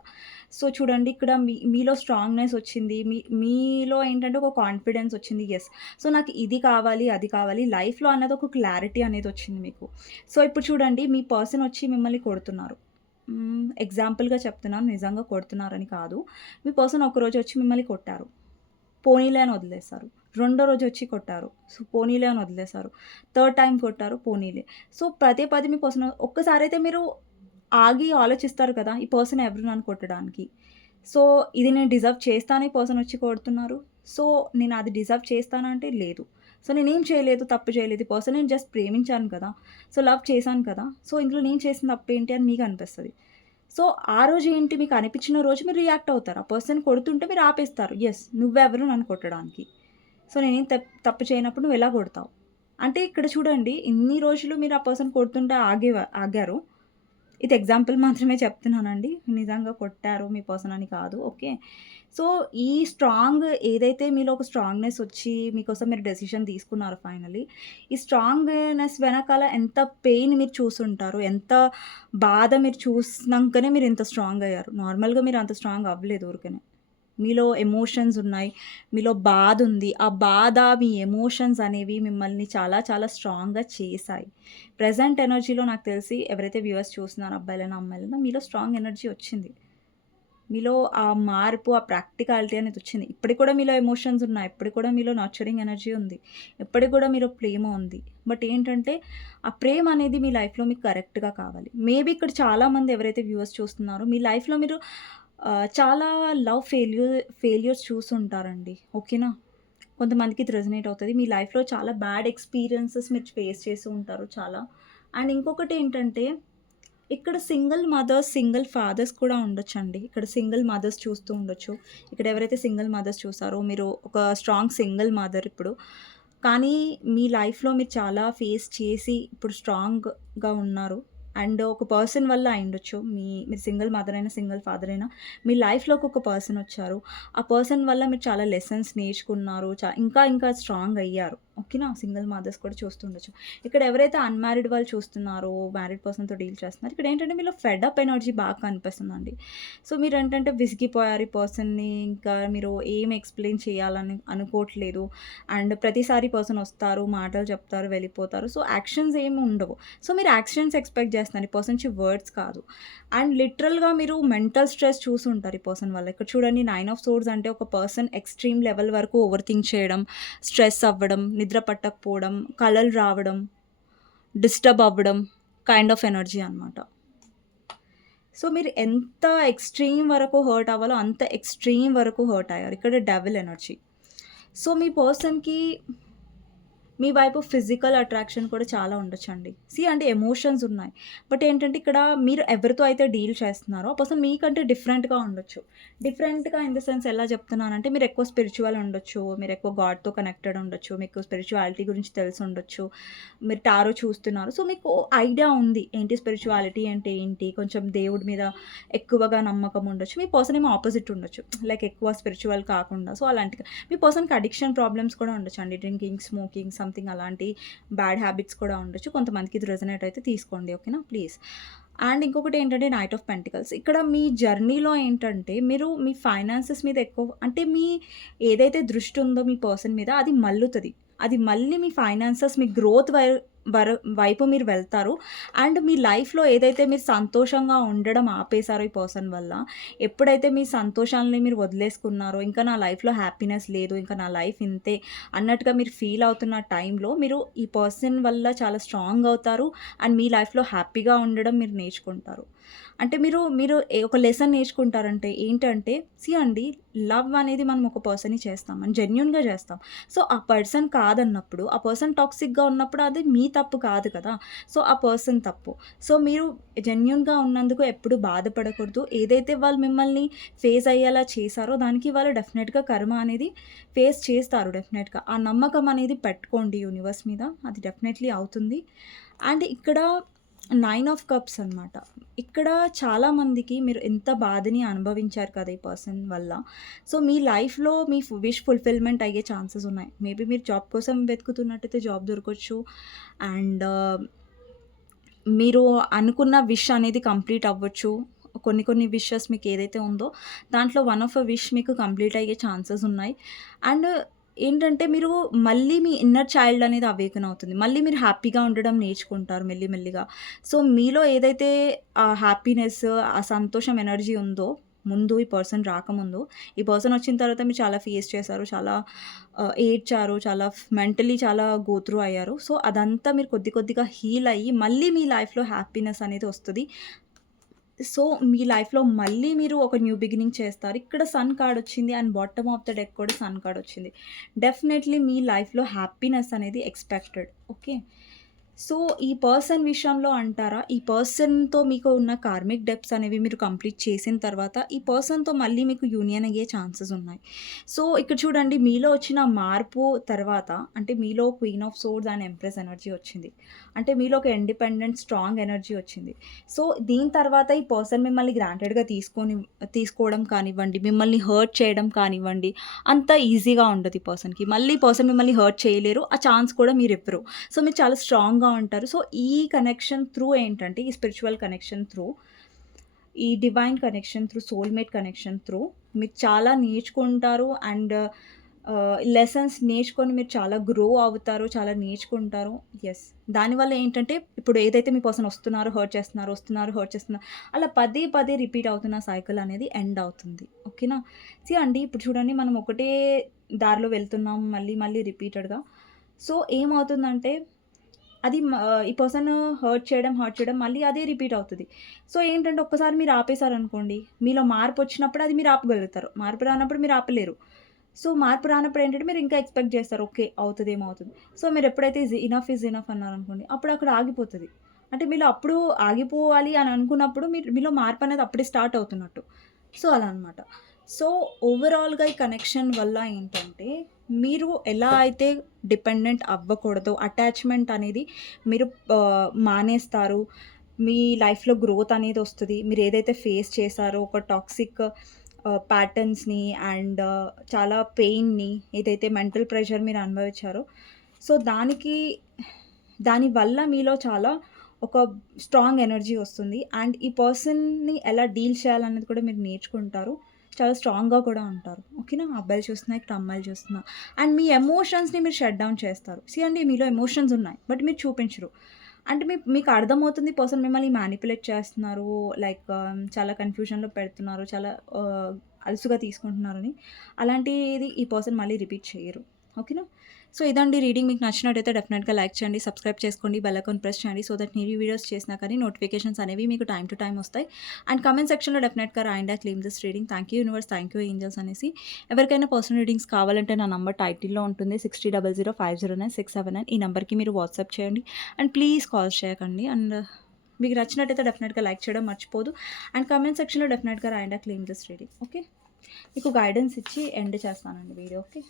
సో, చూడండి ఇక్కడ మీలో స్ట్రాంగ్‌నెస్ వచ్చింది. మీలో ఏంటంటే ఒక కాన్ఫిడెన్స్ వచ్చింది. యెస్. సో, నాకు ఇది కావాలి, అది కావాలి. లైఫ్‌లో అన్నది ఒక క్లారిటీ అనేదొచ్చింది మీకు. సో, ఇప్పుడు చూడండి మీ పర్సన్ వచ్చి మిమ్మల్ని కొడుతున్నారు. ఎగ్జాంపుల్‌గా చెప్తున్నాను. నిజంగా కొడుతున్నారని కాదు. మీ పర్సన్ ఒకరోజు వచ్చి మిమ్మల్ని కొట్టారు. పోనీలే అని వదిలేసారు. రెండో రోజు వచ్చి కొట్టారు. సో, పోనీలే అని వదిలేసారు. థర్డ్ టైమ్ కొట్టారు. పోనీలే. సో, పదే పదే మీ పర్సన్ ఒక్కసారైతే మీరు ఆగి ఆలోచిస్తారు కదా! ఈ పర్సన్ ఎవరు నన్ను కొట్టడానికి? సో, ఇది నేను డిజర్వ్ చేస్తానే ఈ పర్సన్ వచ్చి కొడుతున్నారు. సో, నేను అది డిజర్వ్ చేస్తానా అంటే లేదు. సో, నేనేం చేయలేదు, తప్పు చేయలేదు. ఈ పర్సన్ నేను జస్ట్ ప్రేమించాను కదా! సో, లవ్ చేశాను కదా! సో, ఇందులో నేను చేసిన తప్పేంటి అని మీకు అనిపిస్తది. సో, ఆ రోజు ఏంటి మీకు అనిపించిన రోజు మీరు రియాక్ట్ అవుతారు. ఆ పర్సన్ కొడుతుంటే మీరు ఆపేస్తారు. యెస్. నువ్వెవరు నన్ను కొట్టడానికి? సో, నేనేం తప్పు చేయనప్పుడు నువ్వెలా కొడతావు? అంటే ఇక్కడ చూడండి ఇన్ని రోజులు మీరు ఆ పర్సన్ కొడుతుంటే ఆగారు. ఇది ఎగ్జాంపుల్ మాత్రమే చెప్తున్నానండి. నిజంగా కొట్టారు మీ పర్సన్ అని కాదు. ఓకే. సో, ఈ స్ట్రాంగ్ ఏదైతే మీలో ఒక స్ట్రాంగ్‌నెస్ వచ్చి మీకోసం మీరు డెసిషన్ తీసుకున్నారు ఫైనల్లీ. ఈ స్ట్రాంగ్‌నెస్ వెనకాల ఎంత పెయిన్ మీరు చూసుంటారు. ఎంత బాధ మీరు చూసినంకనే మీరు ఇంత స్ట్రాంగ్ అయ్యారు. నార్మల్‌గా మీరు అంత స్ట్రాంగ్ అవ్వలేదు ఊరికనే. మీలో ఎమోషన్స్ ఉన్నాయి. మీలో బాధుంది. ఆ బాధ, మీ ఎమోషన్స్ అనేవి మిమ్మల్ని చాలా చాలా స్ట్రాంగ్‌గా చేశాయి. ప్రెజెంట్ ఎనర్జీలో నాకు తెలిసి ఎవరైతే వ్యూవర్స్ చూస్తున్నారో అబ్బాయిలైనా, అమ్మాయిలైనా మీలో స్ట్రాంగ్ ఎనర్జీ వచ్చింది. మీలో ఆ మార్పు, ఆ ప్రాక్టికాలిటీ అనేదొచ్చింది. ఇప్పటికి కూడా మీలో ఎమోషన్స్ ఉన్నాయి. ఇప్పటికి కూడా మీలో నర్చరింగ్ ఎనర్జీ ఉంది. ఇప్పటికి కూడా మీలో ప్రేమ ఉంది. బట్ ఏంటంటే, ఆ ప్రేమ అనేది మీ లైఫ్‌లో మీకు కరెక్ట్‌గా కావాలి. మేబీ ఇక్కడ చాలామంది ఎవరైతే వ్యూవర్స్ చూస్తున్నారో, మీ లైఫ్‌లో మీరు చాలా లవ్ ఫెయిల్యూర్స్ చూసుంటారండి. ఓకేనా? కొంతమందికి ఇది రెజొనేట్ అవుతది. మీ లైఫ్‌లో చాలా బ్యాడ్ ఎక్స్‌పీరియన్సెస్ మీరు ఫేస్ చేసి ఉంటారు చాలా. అండ్ ఇంకొకటేంటంటే ఇక్కడ సింగిల్ మదర్స్, సింగిల్ ఫాదర్స్ కూడా ఉండొచ్చండి. ఇక్కడ సింగిల్ మదర్స్ చూస్తూ ఉండొచ్చు. ఇక్కడ ఎవరైతే సింగిల్ మదర్స్ చూసారో మీరు ఒక స్ట్రాంగ్ సింగిల్ మదర్ ఇప్పుడు. కానీ మీ లైఫ్‌లో మీరు చాలా ఫేస్ చేసి ఇప్పుడు స్ట్రాంగ్‌గా ఉన్నారు. అండ్ ఒక పర్సన్ వల్ల అయ్యుండొచ్చు. మీరు సింగిల్ మదర్ అయినా, సింగిల్ ఫాదర్ అయినా మీ లైఫ్‌లోకి ఒక పర్సన్ వచ్చారు. ఆ పర్సన్ వల్ల మీరు చాలా లెసన్స్ నేర్చుకున్నారు. ఇంకా ఇంకా స్ట్రాంగ్ అయ్యారు. ఓకేనా? సింగిల్ మదర్స్ కూడా చూస్తుండొచ్చు. ఇక్కడ ఎవరైతే అన్‌మ్యారిడ్ వాళ్ళు చూస్తున్నారో, మ్యారిడ్ పర్సన్‌తో డీల్ చేస్తున్నారు. ఇక్కడేంటంటే మీలో ఫెడ్ అప్ ఎనర్జీ బాగా కనిపిస్తుందండి. సో, మీరేంటంటే విసిగిపోయారు ఈ పర్సన్‌ని ఇంకా మీరు ఏం ఎక్స్‌ప్లెయిన్ చేయాలని అనుకోవట్లేదు. అండ్ ప్రతిసారి పర్సన్ వస్తారు, మాటలు చెప్తారు, వెళ్ళిపోతారు. సో, యాక్షన్స్ ఏమి ఉండవు. సో, మీరు యాక్షన్స్ ఎక్స్‌పెక్ట్ చేస్తున్నారు. ఈ పర్సన్ నుంచి వర్డ్స్ కాదు. అండ్ లిటరల్‌గా మీరు మెంటల్ స్ట్రెస్ చూసుంటారు ఈ పర్సన్ వల్ల. ఇక్కడ చూడండి 9 ఆఫ్ సోర్డ్స్ అంటే ఒక పర్సన్ ఎక్స్‌ట్రీమ్ లెవెల్ వరకు ఓవర్ థింక్ చేయడం, స్ట్రెస్ అవ్వడం, నిద్ర పట్టకపోవడం, కలలు రావడం, డిస్టర్బ్ అవ్వడం కైండ్ ఆఫ్ ఎనర్జీ అనమాట. సో, మీరు ఎంత ఎక్స్‌ట్రీమ్ వరకు హర్ట్ అవ్వాలో అంత ఎక్స్‌ట్రీమ్ వరకు హర్ట్ అయ్యారు. ఇక్కడ డెవిల్ ఎనర్జీ. సో, మీ పర్సన్‌కి మీ వైపు ఫిజికల్ అట్రాక్షన్ కూడా చాలా ఉండొచ్చండి. అంటే ఎమోషన్స్ ఉన్నాయి. బట్ ఏంటంటే ఇక్కడ మీరు ఎవరితో అయితే డీల్ చేస్తున్నారో ఆ పర్సన్ మీకంటే డిఫరెంట్‌గా ఉండొచ్చు. డిఫరెంట్‌గా ఇన్ ద సెన్స్ ఎలా చెప్తున్నానంటే మీరు ఎక్కువ స్పిరిచ్యువల్ ఉండొచ్చు. మీరు ఎక్కువ గాడ్‌తో కనెక్టెడ్ ఉండొచ్చు. మీకు స్పిరిచ్యువాలిటీ గురించి తెలిసి ఉండొచ్చు. మీరు టారో చూస్తున్నారు. సో, మీకు ఐడియా ఉంది. ఏంటి స్పిరిచ్యువాలిటీ అంటే ఏంటి? కొంచెం దేవుడి మీద ఎక్కువగా నమ్మకం ఉండొచ్చు. మీ పర్సన్ ఏమో ఆపోజిట్ ఉండొచ్చు. లైక్ ఎక్కువ స్పిరిచ్యువల్ కాకుండా. సో, అలాంటిగా మీ పర్సన్‌కి అడిక్షన్ ప్రాబ్లమ్స్ కూడా ఉండొచ్చండి. డ్రింకింగ్, స్మోకింగ్ సంథింగ్ అలాంటి బ్యాడ్ హ్యాబిట్స్ కూడా ఉండొచ్చు. కొంతమందికి ఇది రెజొనేట్ అయితే తీసుకోండి. ఓకేనా? ప్లీజ్. అండ్ ఇంకొకటి ఏంటంటే నైట్ ఆఫ్ పెంటికల్స్. ఇక్కడ మీ జర్నీలో ఏంటంటే మీరు మీ ఫైనాన్సెస్ మీద ఎక్కువ అంటే మీ ఏదైతే దృష్టి ఉందో మీ పర్సన్ మీద అది మల్లుతది. అది మళ్ళీ మీ ఫైనాన్సెస్, మీ గ్రోత్ వైపు మీరు వెళ్తారు. అండ్ మీ లైఫ్‌లో ఏదైతే మీరు సంతోషంగా ఉండడం ఆపేసారో ఈ పర్సన్ వల్ల, ఎప్పుడైతే మీ సంతోషాలని మీరు వదిలేసుకున్నారో, ఇంకా నా లైఫ్‌లో హ్యాపీనెస్ లేదు, ఇంకా నా లైఫ్ ఇంతే అన్నట్టుగా మీరు ఫీల్ అవుతున్న టైంలో మీరు ఈ పర్సన్ వల్ల చాలా స్ట్రాంగ్ అవుతారు. అండ్ మీ లైఫ్‌లో హ్యాపీగా ఉండడం మీరు నేర్చుకుంటారు. అంటే మీరు మీరు ఒక లెసన్ నేర్చుకుంటారంటే ఏంటంటే అండి, లవ్ అనేది మనం ఒక పర్సన్‌ని చేస్తాం. మనం జెన్యూన్‌గా చేస్తాం. సో, ఆ పర్సన్ కాదన్నప్పుడు, ఆ పర్సన్ టాక్సిక్‌గా ఉన్నప్పుడు అది మీ తప్పు కాదు కదా! సో, ఆ పర్సన్ తప్పు. సో, మీరు జెన్యూన్‌గా ఉన్నందుకు ఎప్పుడు బాధపడకూడదు. ఏదైతే వాళ్ళు మిమ్మల్ని ఫేస్ అయ్యేలా చేశారో దానికి వాళ్ళు డెఫినెట్‌గా కర్మ అనేది ఫేస్ చేస్తారు డెఫినెట్‌గా. ఆ నమ్మకం అనేది పెట్టుకోండి యూనివర్స్ మీద. అది డెఫినెట్‌లీ అవుతుంది. అండ్ ఇక్కడ 9 ఆఫ్ కప్స్ అనమాట. ఇక్కడ చాలామందికి మీరు ఎంత బాధని అనుభవించారు కదా! ఈ పర్సన్ వల్ల. సో, మీ లైఫ్‌లో మీ విష్ ఫుల్‌ఫిల్‌మెంట్ అయ్యే ఛాన్సెస్ ఉన్నాయి. మేబీ మీరు జాబ్ కోసం వెతుకుతున్నట్టయితే జాబ్ దొరకొచ్చు. అండ్ మీరు అనుకున్న విష్ అనేది కంప్లీట్ అవ్వచ్చు. కొన్ని కొన్ని విషెస్ మీకు ఏదైతే ఉందో దాంట్లో వన్ ఆఫ్ ఎ విష్ మీకు కంప్లీట్ అయ్యే ఛాన్సెస్ ఉన్నాయి. అండ్ ఏంటంటే మీరు మళ్ళీ మీ ఇన్నర్ చైల్డ్ అనేది అవేకెన్ అవుతుంది. మళ్ళీ మీరు హ్యాపీగా ఉండడం నేర్చుకుంటారు మెల్లి మెల్లిగా. సో, మీలో ఏదైతే ఆ హ్యాపీనెస్, ఆ సంతోషం ఎనర్జీ ఉందో ముందు ఈ పర్సన్ రాకముందు, ఈ పర్సన్ వచ్చిన తర్వాత మీరు చాలా ఫేస్ చేశారు. చాలా ఏడ్చారు. చాలా మెంటల్లీ చాలా గో త్రూ అయ్యారు. సో, అదంతా మీరు కొద్ది కొద్దిగా హీల్ అయ్యి మళ్ళీ మీ లైఫ్‌లో హ్యాపీనెస్ అనేది వస్తది. సో, మీ లైఫ్‌లో మళ్ళీ మీరు ఒక న్యూ బిగినింగ్ చేస్తారు. ఇక్కడ సన్ కార్డ్ వచ్చింది and bottom of the deck కూడా సన్ కార్డ్ వచ్చింది. డెఫినైట్‌లీ మీ లైఫ్‌లో హ్యాపీనెస్ అనేది ఎక్స్‌పెక్టెడ్. ఓకే. సో, ఈ పర్సన్ విషయంలో అంటారా, ఈ పర్సన్‌తో మీకు ఉన్న కార్మిక్ డెబ్ట్స్ అనేవి మీరు కంప్లీట్ చేసిన తర్వాత, ఈ పర్సన్‌తో మళ్ళీ మీకు యూనియన్ అయ్యే ఛాన్సెస్ ఉన్నాయి. సో, ఇక్కడ చూడండి మీలో వచ్చిన మార్పు తర్వాత అంటే మీలో queen of swords and empress energy వచ్చింది. అంటే మీలో ఒక ఇండిపెండెంట్, స్ట్రాంగ్ ఎనర్జీ వచ్చింది. సో, దీని తర్వాత ఈ పర్సన్ మిమ్మల్ని గ్రాంటెడ్‌గా తీసుకోవడం కానివ్వండి, మిమ్మల్ని హర్ట్ చేయడం కానివ్వండి, అంత ఈజీగా ఉండదు ఈ పర్సన్‌కి. మళ్ళీ పర్సన్ మిమ్మల్ని హర్ట్ చేయలేరు. ఆ ఛాన్స్ కూడా మీరివ్వరు. సో, మీరు చాలా స్ట్రాంగ్‌గా ఉంటారు. సో, ఈ కనెక్షన్ త్రూ ఏంటంటే, ఈ స్పిరిచ్యువల్ కనెక్షన్ త్రూ ఈ divine connection through, soulmate connection through మీరు చాలా నేర్చుకుంటారు. అండ్ లెసన్స్ నేర్చుకొని మీరు చాలా గ్రో అవుతారు. చాలా నేర్చుకుంటారు. యెస్. దానివల్ల ఏంటంటే ఇప్పుడు ఏదైతే మీ పర్సన్ వస్తున్నారు, హర్ట్ చేస్తున్నారు, వస్తున్నారు, హర్ట్ చేస్తున్నారు. అలా పదే పదే రిపీట్ అవుతున్న సైకిల్ అనేది ఎండ్ అవుతుంది. ఓకేనా? అండి ఇప్పుడు చూడండి మనం ఒకటే దారిలో వెళ్తున్నాం మళ్ళీ మళ్ళీ రిపీటెడ్‌గా. సో ఏమవుతుందంటే అది ఈ పర్సన్ హర్ట్ చేయడం మళ్ళీ అదే రిపీట్ అవుతది. సో ఏంటంటే ఒక్కసారి మీరు ఆపేసారనుకోండి, మీలో మార్పొచ్చినప్పుడు అది మీరు ఆపగలుగుతారు. మార్పు రానప్పుడు మీరు ఆపలేరు. సో మార్పు రానప్పుడు ఏంటంటే మీరు ఇంకా ఎక్స్‌పెక్ట్ చేస్తారు. ఓకే. అవుతదేమో అవుతది. సో మీరెప్పుడైతే ఇనఫ్ ఈజ్ ఇనఫ్ అన్నారనుకోండి, అప్పుడు అక్కడ ఆగిపోతది. అంటే మీలో అప్పుడు ఆగిపోవాలి అని అనుకున్నప్పుడు మీలో మార్పనేది అప్పుడే స్టార్ట్ అవుతున్నట్టు. సో అలా అనమాట. సో ఓవరాల్‌గా ఈ కనెక్షన్ వల్ల ఏంటంటే, మీరు ఎలా అయితే డిపెండెంట్ అవ్వకూడదో, అటాచ్‌మెంట్ అనేది మీరు మానేస్తారు. మీ లైఫ్‌లో గ్రోత్ అనేదొస్తది. మీరేదైతే ఫేస్ చేశారో ఒక టాక్సిక్ ప్యాటర్న్స్‌ని అండ్ చాలా పెయిన్‌ని, ఏదైతే మెంటల్ ప్రెషర్ మీరు అనుభవించారో, సో దాని వల్ల మీలో చాలా ఒక స్ట్రాంగ్ ఎనర్జీ వస్తుంది. అండ్ ఈ పర్సన్‌ని ఎలా డీల్ చేయాలనేది కూడా మీరు నేర్చుకుంటారు. చాలా స్ట్రాంగ్‌గా కూడా ఉంటారు. ఓకేనా? అబ్బాయిలు చూస్తున్నా, ఇక్కడ అమ్మాయిలు చూస్తున్నా. అండ్ మీ ఎమోషన్స్‌ని మీరు షట్ డౌన్ చేస్తారు. అండి మీలో ఎమోషన్స్ ఉన్నాయి. బట్ మీరు చూపించరు. అంటే మీకు అర్థమవుతుంది పర్సన్ మిమ్మల్ని మ్యానిప్యులేట్ చేస్తున్నారు. లైక్ చాలా కన్‌ఫ్యూజన్‌లో పెడుతున్నారు. చాలా అలుసుగా తీసుకుంటున్నారని. అలాంటిది ఈ పర్సన్ మళ్ళీ రిపీట్ చేయరు. ఓకేనా? సో ఇదండి రీడింగ్. మీకు నచ్చినట్టయితే డెఫినెట్‌గా లైక్ చేయండి, సబ్స్క్రైబ్ చేసుకోండి, బెల్ ఐకాన్ ప్రెస్ చేయండి. సో దట్ నేను ఈ వీడియోస్ చేసినా కానీ నోటిఫికేషన్స్ అనేవి మీకు టైమ్ టు టైమ్ వస్తాయి. అండ్ కామెంట్ సెక్షన్‌లో డెఫినెట్‌గా రాయండి claim this reading. Thank you universe, thank you angels అనేసి. ఎవరికైనా పర్సనల్ రీడింగ్స్ కావాలంటే నా నంబర్ టైటిల్‌లో ఉంటుంది. 6000509679. ఈ నంబర్‌కి మీరు వాట్సాప్ చేయండి. అండ్ ప్లీజ్ కాల్స్ చేయకండి. అండ్ మీకు నచ్చినట్టయితే డెఫినెట్‌గా లైక్ చేయడం మర్చిపోదు. అండ్ కామెంట్ సెక్షన్‌లో డెఫినెట్‌గా రాయండి క్లెయిమ్ దిస్ రీడింగ్. ఓకే. మీకు గైడెన్స్ ఇచ్చి ఎండ్ చేస్తానండి వీడియో. ఓకే.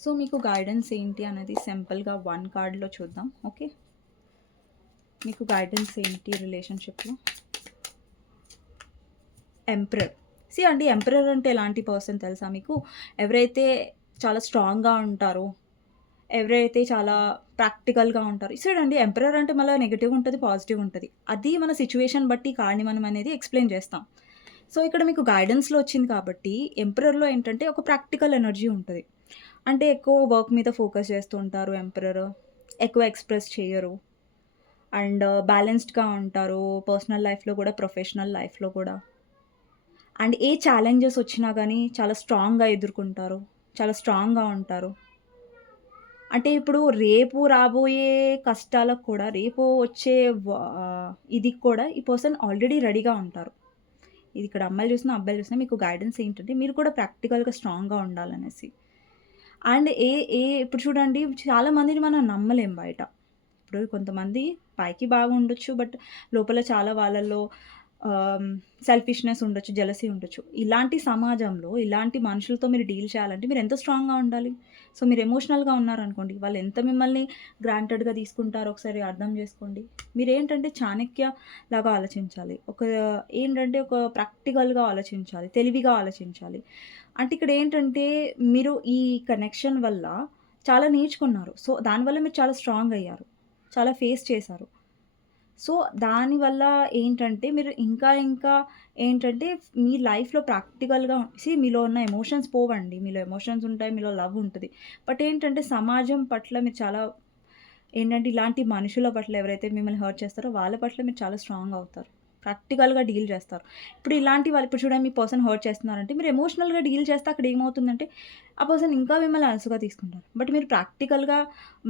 సో మీకు గైడెన్స్ ఏంటి అనేది సింపుల్‌గా 1 కార్డ్‌లో చూద్దాం. ఓకే. మీకు గైడెన్స్ ఏంటి రిలేషన్‌షిప్‌లో? ఎంపరర్. అండి ఎంపరర్ అంటే ఎలాంటి పర్సన్ తెలుసా మీకు? ఎవరైతే చాలా స్ట్రాంగ్‌గా ఉంటారో, ఎవరైతే చాలా ప్రాక్టికల్‌గా ఉంటారో. చూడండి ఎంపరర్ అంటే మళ్ళా నెగెటివ్ ఉంటది, పాజిటివ్ ఉంటది. అది మన సిట్యుయేషన్ బట్టి కారణం అనేది ఎక్స్‌ప్లెయిన్ చేస్తాం. సో ఇక్కడ మీకు గైడెన్స్‌లో వచ్చింది కాబట్టి ఎంపరర్‌లో ఏంటంటే ఒక ప్రాక్టికల్ ఎనర్జీ ఉంటది. అంటే ఎక్కువ వర్క్ మీద ఫోకస్ చేస్తూ ఉంటారు ఎంపరర్. ఎక్కువ ఎక్స్‌ప్రెస్ చెయ్యరు. అండ్ బ్యాలెన్స్డ్‌గా ఉంటారు. పర్సనల్ లైఫ్‌లో కూడా, ప్రొఫెషనల్ లైఫ్‌లో కూడా. అండ్ ఏ ఛాలెంజెస్ వచ్చినా గానీ చాలా స్ట్రాంగ్‌గా ఎదుర్కొంటారు. చాలా స్ట్రాంగ్‌గా ఉంటారు. అంటే ఇప్పుడు రేపు రాబోయే కష్టాలకు కూడా, రేపు వచ్చే ఇది కూడా ఈ పర్సన్ ఆల్రెడీ రెడీగా ఉంటారు. ఇది ఇక్కడ అమ్మాయిలు చూసినా, అబ్బాయిలు చూసినా మీకు గైడెన్స్ ఏంటంటే మీరు కూడా ప్రాక్టికల్‌గా స్ట్రాంగ్‌గా ఉండాలనేసి. అండ్ ఏ ఏ ఇప్పుడు చూడండి చాలా మందిని మనం నమ్మలేం బయట. ఇప్పుడు కొంతమంది పైకి బాగుండొచ్చు. బట్ లోపల చాలా వాళ్ళలో సెల్ఫిష్‌నెస్ ఉండొచ్చు, జెలసీ ఉండొచ్చు. ఇలాంటి సమాజంలో, ఇలాంటి మనుషులతో మీరు డీల్ చేయాలంటే మీరు ఎంత స్ట్రాంగ్‌గా ఉండాలి. సో మీరు ఎమోషనల్‌గా ఉన్నారనుకోండి, వాళ్ళు ఎంత మిమ్మల్ని గ్రాంటెడ్‌గా తీసుకుంటారో ఒకసారి అర్థం చేసుకోండి. మీరేంటంటే చాణక్య లాగా ఆలోచించాలి. ఏంటంటే ఒక ప్రాక్టికల్‌గా ఆలోచించాలి. తెలివిగా ఆలోచించాలి. అంటే ఇక్కడేంటంటే మీరు ఈ కనెక్షన్ వల్ల చాలా నేర్చుకున్నారు. సో దానివల్ల మీరు చాలా స్ట్రాంగ్ అయ్యారు. చాలా ఫేస్ చేశారు. సో దానివల్ల ఏంటంటే మీరు ఇంకా ఇంకా ఏంటంటే మీ లైఫ్‌లో ప్రాక్టికల్‌గా మీలో ఉన్న ఎమోషన్స్ పోవండి. మీలో ఎమోషన్స్ ఉంటాయి. మీలో లవ్ ఉంటది. బట్ ఏంటంటే సమాజం పట్ల మీరు చాలా ఏంటంటే ఇలాంటి మనుషుల పట్ల ఎవరైతే మిమ్మల్ని హర్ట్ చేస్తారో వాళ్ళ పట్ల మీరు చాలా స్ట్రాంగ్ అవుతారు. ప్రాక్టికల్‌గా డీల్ చేస్తారు. ఇప్పుడు ఇలాంటి వాళ్ళు ఇప్పుడు చూడండి మీ పర్సన్ హర్ట్ చేస్తున్నారంటే మీరు ఎమోషనల్‌గా డీల్ చేస్తే అక్కడ ఏమవుతుందంటే ఆ పర్సన్ ఇంకా మిమ్మల్ని అలుసుగా తీసుకుంటారు. బట్ మీరు ప్రాక్టికల్‌గా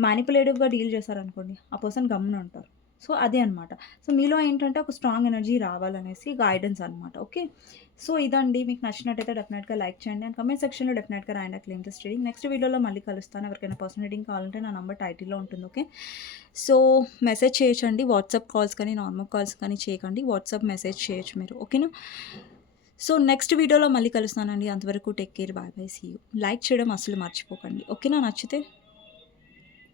మానిప్యులేటివ్‌గా డీల్ చేశారనుకోండి ఆ పర్సన్ గమ్మున ఉంటారు. సో అదే అనమాట. సో మీలో ఏంటంటే ఒక స్ట్రాంగ్ ఎనర్జీ రావాలనేసి గైడెన్స్ అనమాట. ఓకే. సో ఇదండి. మీకు నచ్చినట్టయితే డెఫినెట్‌గా లైక్ చేయండి. అండ్ కామెంట్ సెక్షన్‌లో డెఫినెట్‌గా రాయండి క్లెయిమ్ దిస్ రీడింగ్. నెక్స్ట్ వీడియోలో మళ్ళీ కలుస్తాను. ఎవరికైనా పర్సనల్ రీడింగ్ కావాలంటే నా నంబర్ టైటిల్‌లో ఉంటుంది. ఓకే. సో మెసేజ్ చేయొచ్చండి. వాట్సాప్ కాల్స్ కానీ, నార్మల్ కాల్స్ కానీ చేయకండి. వాట్సాప్ మెసేజ్ చేయొచ్చు మీరు. ఓకేనా. సో నెక్స్ట్ వీడియోలో మళ్ళీ కలుస్తానండి. అంతవరకు take care. Bye bye. See you. Like చేయడం అస్సలు మర్చిపోకండి. ఓకేనా నచ్చితే.